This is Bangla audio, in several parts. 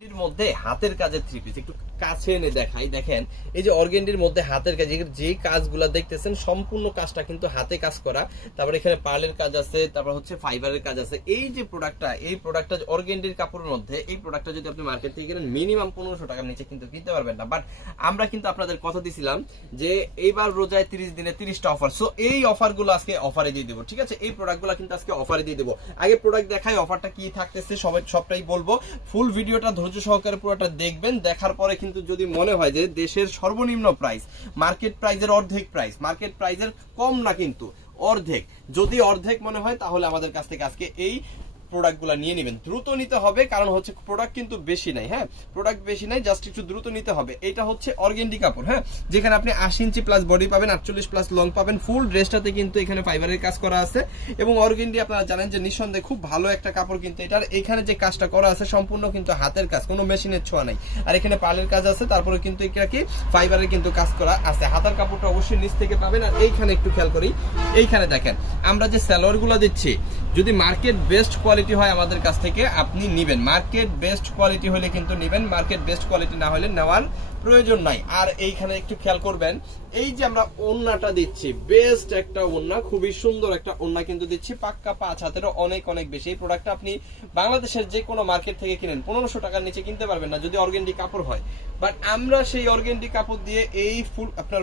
এর মধ্যে হাতের কাজের থ্রি পিস একটু কাছে এনে দেখাই। দেখেন এই যে অর্গেন্ডির মধ্যে হাতের কাজ, যে কাজগুলা দেখতেছেন সম্পূর্ণ কাজটা কিন্তু হাতে কাজ করা। তারপরে এখানে পার্লের কাজ আছে, তারপর হচ্ছে ফাইবারের কাজ আছে। এই যে প্রোডাক্টটা অর্গেন্ডির কাপড়ের মধ্যে, এই প্রোডাক্টটা যদি আপনি মার্কেট থেকে কিনেন মিনিমাম 1500 টাকার নিচে কিন্তু কিনতে পারবেন না। বাট আমরা কিন্তু আপনাদের কথা দিছিলাম যে এইবার রোজায় 30 দিনে 30টা অফার। সো এই অফারগুলো আজকে অফারে দিয়ে দেবো, ঠিক আছে? এই প্রোডাক্টগুলো কিন্তু আজকে অফারে দিয়ে দেবো। আগে প্রোডাক্ট দেখাই, অফারটা কি থাকতেছে সবটাই বলবো। ফুল ভিডিওটা ধৈর্য সহকারে পুরোটা দেখবেন। দেখার পরে কিন্তু যদি মনে হয় যে দেশের সর্বনিম্ন প্রাইস মার্কেট প্রাইজের অর্ধেক প্রাইস, মার্কেট প্রাইজের কম না কিন্তু অর্ধেক, যদি অর্ধেক মনে হয় তাহলে আমাদের কাছ থেকে আজকে এই প্রোডাক্টগুলো নিয়ে নেবেন। দ্রুত নিতে হবে, কারণ হচ্ছে প্রোডাক্ট কিন্তু বেশি নাই। হ্যাঁ, প্রোডাক্ট বেশি নাই, জাস্ট একটু দ্রুত নিতে হবে। এটা হচ্ছে অর্গেন্ডি কাপড়, হ্যাঁ, যেখানে আপনি 80 ইঞ্চি প্লাস বডি পাবেন, 48 প্লাস লং পাবেন। ফুল ড্রেসটাতে কিন্তু এখানে ফাইবারের কাজ করা আছে এবং অর্গেন্ডি আপনারা জানেন যে নিঃসন্দেহে খুব ভালো একটা কাপড় কিন্তু এটার। এখানে যে কাজটা করা আছে সম্পূর্ণ কিন্তু হাতের কাজ, কোনো মেশিনের ছোঁয়া নাই। আর এখানে পার্লের কাজ আছে, তারপরে কিন্তু এটা কি ফাইবারের কিন্তু কাজ করা আছে। হাতার কাপড়টা অবশ্যই নিচ থেকে পাবেন। আর এইখানে একটু খেয়াল করি, এইখানে দেখেন আমরা যে সালোয়ারগুলো দিচ্ছি, যদি মার্কেট বেস্ট কোয়ালিটি হয় আমাদের কাছ থেকে আপনি নিবেন। মার্কেট বেস্ট কোয়ালিটি হলে কিন্তু নিবেন, মার্কেট বেস্ট কোয়ালিটি না হলে নেওয়ার প্রয়োজন নাই। আর এইখানে একটু খেয়াল করবেন, এই যে আমরা ওড়নাটা দিচ্ছি, বেস্ট একটা ওড়না, খুবই সুন্দর একটা ওড়না কিন্তু দিচ্ছি, পাক্কা 5 হাতেরও অনেক অনেক বেশি। এই প্রোডাক্টটা আপনি বাংলাদেশের যে কোনো মার্কেট থেকে কিনেন 1500 টাকার নিচে কিনতে পারবেন না যদি অর্গেন্ডি কাপড় হয়। বাট আমরা সেই অর্গেন্ডি কাপড় দিয়ে এই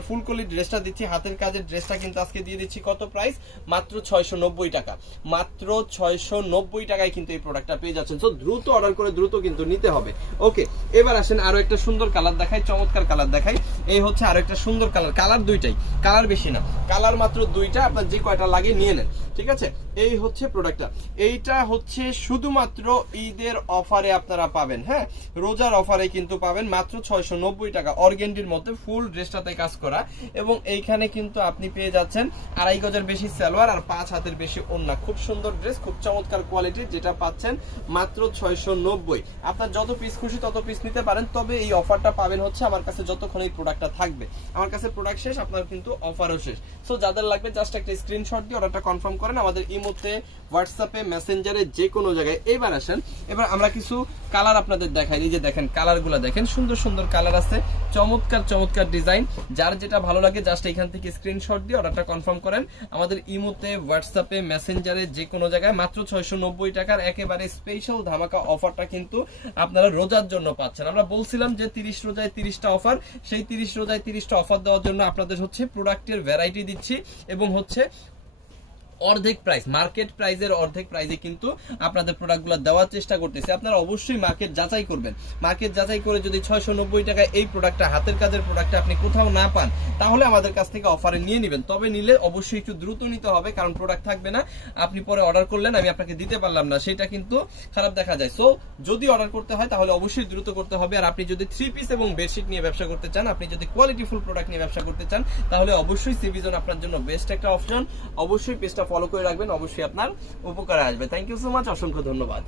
ফুলকলি ড্রেসটা দিচ্ছি, হাতের কাজের ড্রেসটা কিন্তু আজকে দিয়ে দিচ্ছি কত প্রাইস? মাত্র 690 টাকা। মাত্র 690 টাকায় কিন্তু এই প্রোডাক্টটা পেয়ে যাচ্ছেন। তো দ্রুত অর্ডার করে দ্রুত কিন্তু নিতে হবে। ওকে, এবার আসেন আরো একটা সুন্দর কালার দেখাই, চমৎকার কালার দেখাই। এই হচ্ছে আরো একটা সুন্দর কালার, কালার দুইটাই, কালার বেশি না, কালার মাত্র দুইটা, আপনার যে কয়টা লাগে নিয়ে নেন, ঠিক আছে? এই হচ্ছে প্রোডাক্টটা, এইটা হচ্ছে শুধুমাত্র ঈদের অফারে আপনারা পাবেন। হ্যাঁ, রোজার অফারে কিন্তু পাবেন মাত্র 690 টাকা। অর্গেন্ডির মধ্যে ফুল ড্রেসটাতে কাজ করা এবং এইখানে কিন্তু আপনি পেয়ে যাচ্ছেন 2.5 গজের বেশি সালোয়ার আর 5 হাতের বেশি ওড়না। খুব সুন্দর ড্রেস, খুব চমৎকার কোয়ালিটির, যেটা পাচ্ছেন মাত্র 690। আপনার যত পিস খুশি তত পিস নিতে পারেন, তবে এই অফারটা পাবেন হচ্ছে আমার কাছে যতক্ষণ এই প্রোডাক্টটা থাকবে। আমার কাছে প্রোডাক্ট শেষ, আপনার কিন্তু অফারও শেষ। সো যাদের লাগবে জাস্ট একটা স্ক্রিনশট দিয়ে অর্ডারটা কনফার্ম করেন আমাদের ইমোতে, হোয়াটসঅ্যাপে, মেসেঞ্জারে, যে কোনো জায়গায়। এবার আসেন, এবার আমরা কিছু কালার আপনাদের দেখাই। এই যে দেখেন কালারগুলো দেখেন, সুন্দর সুন্দর কালার আছে, চমৎকার চমৎকার ডিজাইন। যার যেটা ভালো লাগে জাস্ট এখান থেকে স্ক্রিনশট দিয়ে অর্ডারটা কনফার্ম করেন আমাদের ইমোতে, হোয়াটসঅ্যাপে, মেসেঞ্জারে, যে কোনো জায়গায়। মাত্র 690 টাকার একেবারে স্পেশাল ধামাকা অফারটা কিন্তু আপনারা রোজার জন্য পাচ্ছেন। আমরা বলছিলাম যে 30 রোজায় 30টা অফার, সেই 30 রোজায় 30টা অফার দেওয়ার জন্য আপনাদের হচ্ছে প্রোডাক্টের ভ্যারাইটি দিচ্ছি এবং হচ্ছে অর্ধেক প্রাইস, মার্কেট প্রাইজের অর্ধেক প্রাইজে কিন্তু আপনাদের প্রোডাক্টগুলো দেওয়ার চেষ্টা করতেছে। আপনারা অবশ্যই মার্কেট যাচাই করবেন। মার্কেট যাচাই করে যদি 690 টাকায় এই প্রোডাক্টটা, হাতের কাজের প্রোডাক্টটা আপনি কোথাও না পান, তাহলে আমাদের কাছ থেকে অফারে নিয়ে নেবেন। তবে নিলে অবশ্যই একটু দ্রুত নিতে হবে, কারণ প্রোডাক্ট থাকবে না, আপনি পরে অর্ডার করলেন আমি আপনাকে দিতে পারলাম না, সেটা কিন্তু খারাপ দেখা যায়। সো যদি অর্ডার করতে হয় তাহলে অবশ্যই দ্রুত করতে হবে। আর আপনি যদি 3 পিস এবং বেডশিট নিয়ে ব্যবসা করতে চান, আপনি যদি কোয়ালিটিফুল প্রোডাক্ট নিয়ে ব্যবসা করতে চান, তাহলে অবশ্যই সিবি জোন আপনার জন্য বেস্ট একটা অপশন। অবশ্যই পেজটা ফলো করে রাখবেন, অবশ্যই আপনার উপকারে আসবে। থ্যাংক ইউ সো মাচ, অসংখ্য ধন্যবাদ।